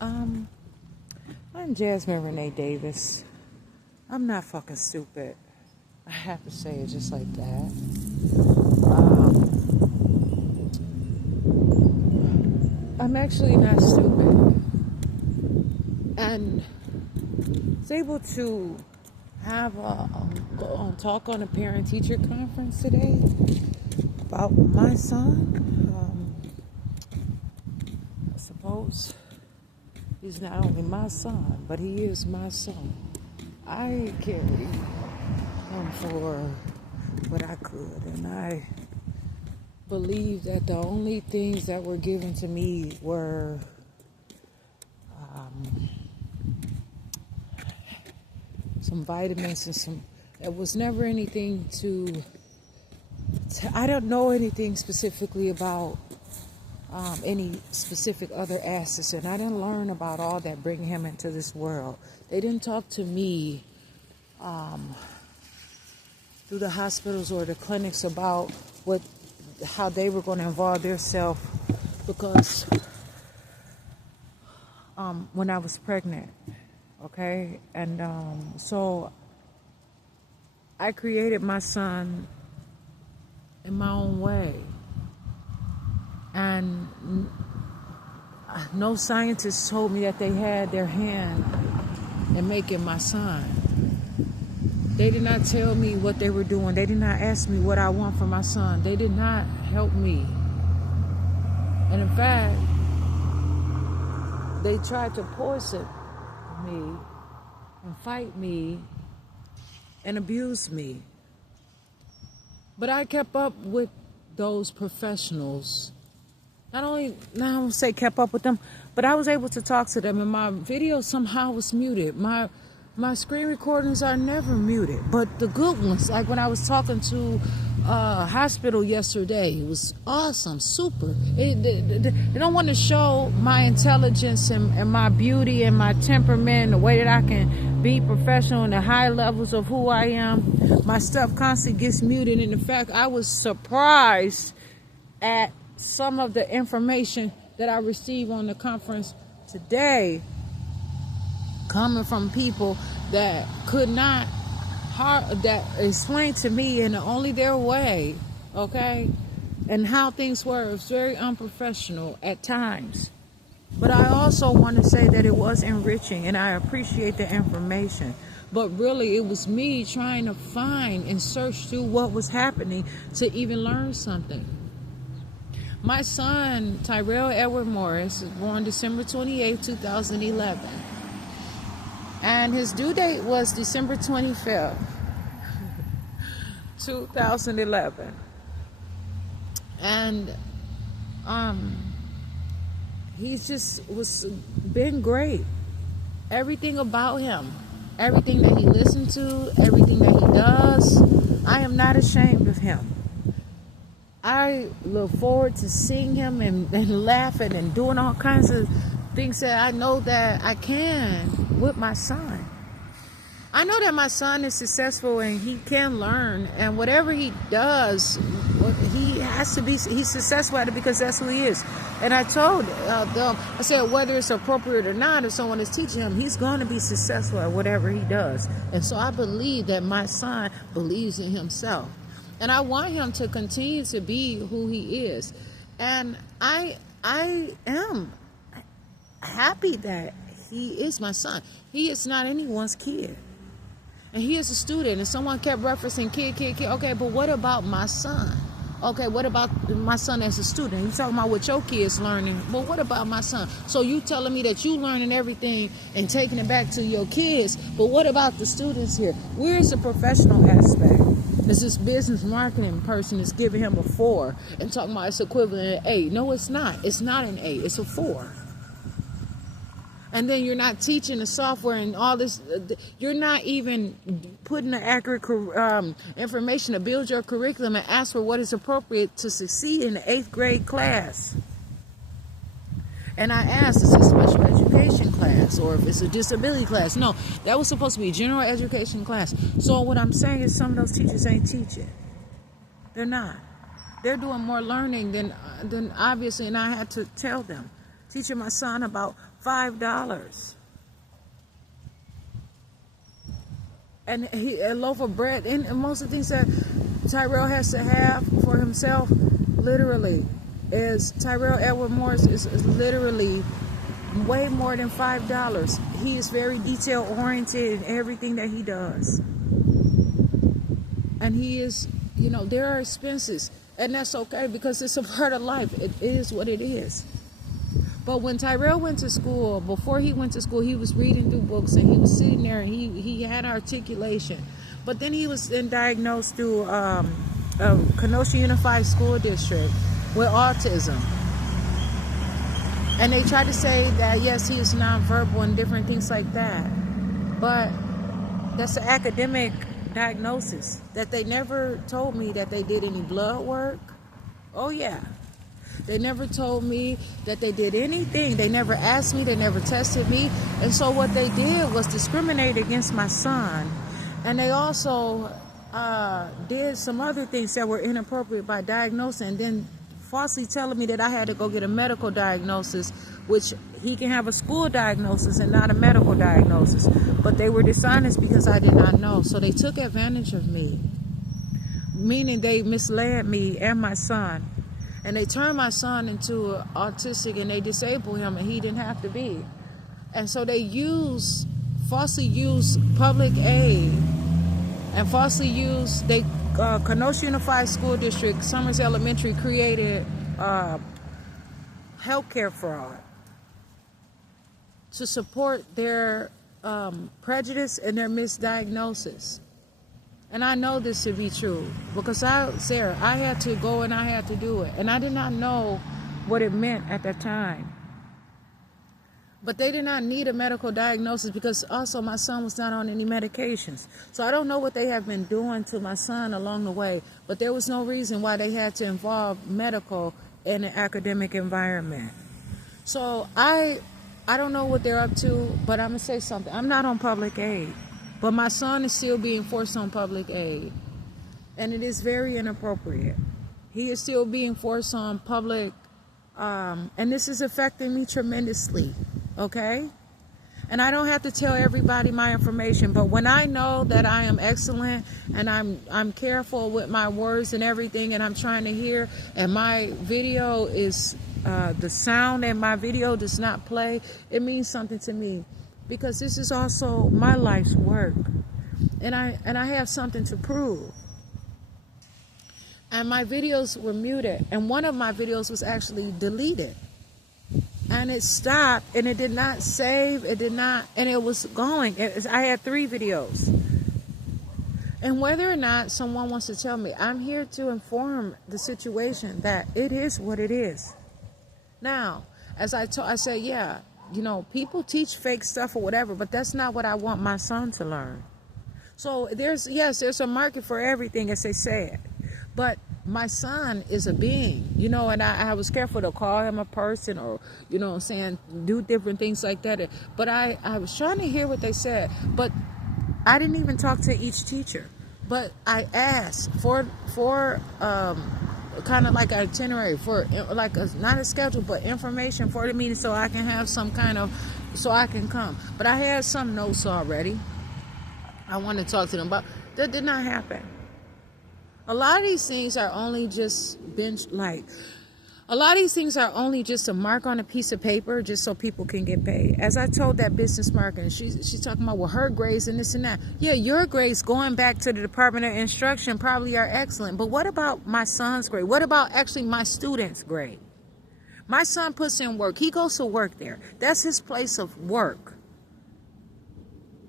Um, I'm Jasmine Renee Davis. I'm not fucking stupid. I have to say it just like that. I'm actually not stupid. And was able to have a talk on a parent-teacher conference today about my son. I suppose he's not only my son, but he is my son. I carry him for what I could, and I believe that the only things that were given to me were some vitamins and some. It was never anything I don't know anything specifically about any specific other assets, and I didn't learn about all that bringing him into this world. They didn't talk to me through the hospitals or the clinics about how they were going to involve themselves, because when I was pregnant, okay, and so I created my son in my own way, and no scientist told me that they had their hand in making my son. They did not tell me what they were doing. They did not ask me what I want for my son. They did not help me. And in fact, they tried to poison me and fight me and abuse me. But I kept up with those professionals. Not only, now I won't say kept up with them, but I was able to talk to them, and my video somehow was muted. My screen recordings are never muted, but the good ones, like when I was talking to a hospital yesterday, it was awesome, super. They don't want to show my intelligence and my beauty and my temperament, the way that I can be professional and the high levels of who I am. My stuff constantly gets muted, and in fact, I was surprised at some of the information that I received on the conference today, coming from people that could not that explained to me in only their way, okay, and how things were. It was very unprofessional at times, but I also want to say that it was enriching, and I appreciate the information. But really, it was me trying to find and search through what was happening to even learn something. My son, Tyrell Edward Morris, was born December 28, 2011. And his due date was December 25th, 2011. And he's just been great. Everything about him, everything that he listened to, everything that he does, I am not ashamed of him. I look forward to seeing him and laughing and doing all kinds of things that I know that I can with my son. I know that my son is successful and he can learn, and whatever he does, he has to be, he's successful at it because that's who he is. And I told them, I said, whether it's appropriate or not, if someone is teaching him, he's going to be successful at whatever he does. And so I believe that my son believes in himself. And I want him to continue to be who he is. And I am happy that he is my son. He is not anyone's kid. And he is a student. And someone kept referencing kid. Okay, but what about my son? Okay, what about my son as a student? You're talking about what your kid's learning. But what about my son? So you telling me that you learning everything and taking it back to your kids. But what about the students here? Where's the professional aspect? Is this business marketing person is giving him a 4 and talking about it's equivalent to 8? No, it's not. It's not an 8. It's a 4. And then you're not teaching the software and all this. You're not even putting the accurate information to build your curriculum and ask for what is appropriate to succeed in the 8th grade class. And I asked, is it a special education class or if it's a disability class? No, that was supposed to be a general education class. So what I'm saying is some of those teachers ain't teaching. They're not. They're doing more learning than obviously, and I had to tell them. Teaching my son about $5. And a loaf of bread, and most of the things that Tyrell has to have for himself, literally, is Tyrell Edward Morris is literally way more than $5. He is very detail oriented in everything that he does. And he is, there are expenses, and that's okay because it's a part of life. It is what it is. But when Tyrell went to school, before he went to school, he was reading through books and he was sitting there and he had articulation. But then he was then diagnosed through Kenosha Unified School District with autism. And they tried to say that, yes, he is nonverbal and different things like that. But that's an academic diagnosis that they never told me that they did any blood work. Oh, yeah. They never told me that they did anything. They never asked me. They never tested me. And so what they did was discriminate against my son. And they also did some other things that were inappropriate by diagnosing and then falsely telling me that I had to go get a medical diagnosis, which he can have a school diagnosis and not a medical diagnosis. But they were dishonest because I did not know. So they took advantage of me, meaning they misled me and my son. And they turned my son into autistic and they disabled him and he didn't have to be. And so they falsely used public aid and falsely used, Kenosha Unified School District, Summers Elementary created healthcare fraud to support their prejudice and their misdiagnosis. And I know this to be true because Sarah, I had to go and I had to do it. And I did not know what it meant at that time. But they did not need a medical diagnosis because also my son was not on any medications. So I don't know what they have been doing to my son along the way, but there was no reason why they had to involve medical in an academic environment. So I don't know what they're up to, but I'm going to say something. I'm not on public aid. But my son is still being forced on public aid. And it is very inappropriate. He is still being forced on public, and this is affecting me tremendously, okay? And I don't have to tell everybody my information, but when I know that I am excellent and I'm careful with my words and everything and I'm trying to hear, and my video is, the sound in my video does not play, it means something to me. Because this is also my life's work. And I have something to prove. And my videos were muted. And one of my videos was actually deleted. And it stopped. And it did not save. It did not. And it was going. I had 3 videos. And whether or not someone wants to tell me, I'm here to inform the situation that it is what it is. Now, as I said, yeah. People teach fake stuff or whatever, but that's not what I want my son to learn. So there's a market for everything, as they said. But my son is a being, and I was careful to call him a person or, do different things like that. But I was trying to hear what they said. But I didn't even talk to each teacher. But I asked for kind of like an itinerary for not a schedule but information for the meeting so I can have so I can come. But I had some notes already I want to talk to them about. That did not happen. A lot of these things are only just a lot of these things are only just a mark on a piece of paper just so people can get paid. As I told that business marketer, she's talking about, well, her grades and this and that. Yeah, your grades going back to the Department of Instruction probably are excellent. But what about my son's grade? What about actually my student's grade? My son puts in work. He goes to work there. That's his place of work.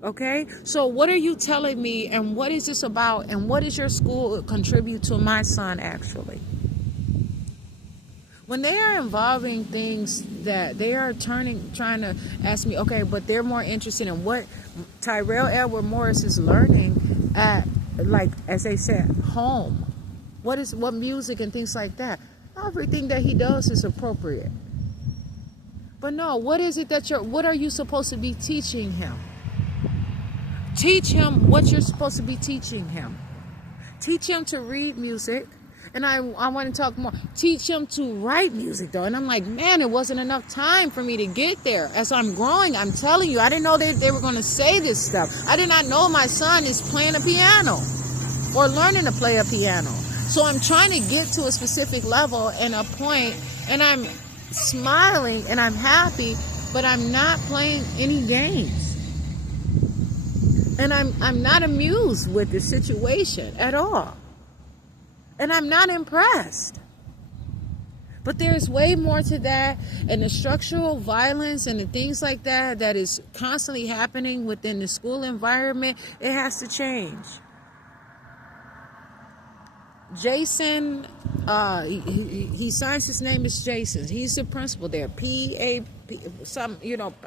Okay? So what are you telling me and what is this about and what does your school contribute to my son actually? When they are involving things that they are trying to ask me, okay, but they're more interested in what Tyrell Edward Morris is learning at, as they said, home. What music and things like that. Everything that he does is appropriate. But no, what is it what are you supposed to be teaching him? Teach him what you're supposed to be teaching him. Teach him to read music. And I want to talk more. Teach him to write music, though. And I'm like, man, it wasn't enough time for me to get there. As I'm growing, I'm telling you, I didn't know they were going to say this stuff. I did not know my son is playing a piano or learning to play a piano. So I'm trying to get to a specific level and a point, and I'm smiling and I'm happy, but I'm not playing any games. And I'm not amused with the situation at all. And I'm not impressed. But there's way more to that. And the structural violence and the things like that that is constantly happening within the school environment, it has to change. Jason, he signs his name as Jason. He's the principal there. P-A-P, some,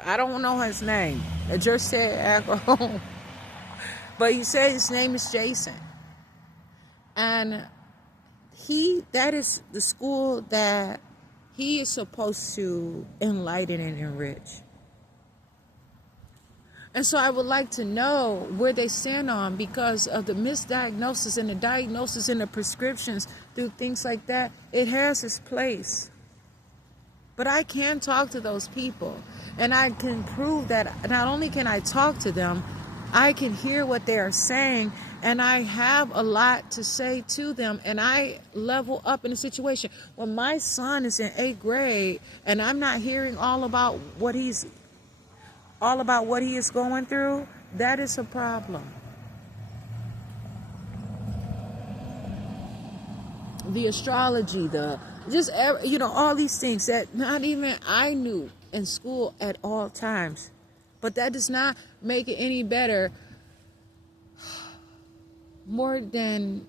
I don't know his name. I just said alcohol. But he said his name is Jason. And that is the school that he is supposed to enlighten and enrich. And so I would like to know where they stand on, because of the misdiagnosis and the diagnosis and the prescriptions through things like that. It has its place. But I can talk to those people, and I can prove that not only can I talk to them, I can hear what they are saying, and I have a lot to say to them, and I level up in a situation. When my son is in 8th grade and I'm not hearing all about what he is going through, that is a problem. The astrology, all these things that not even I knew in school at all times. But that does not make it any better. More than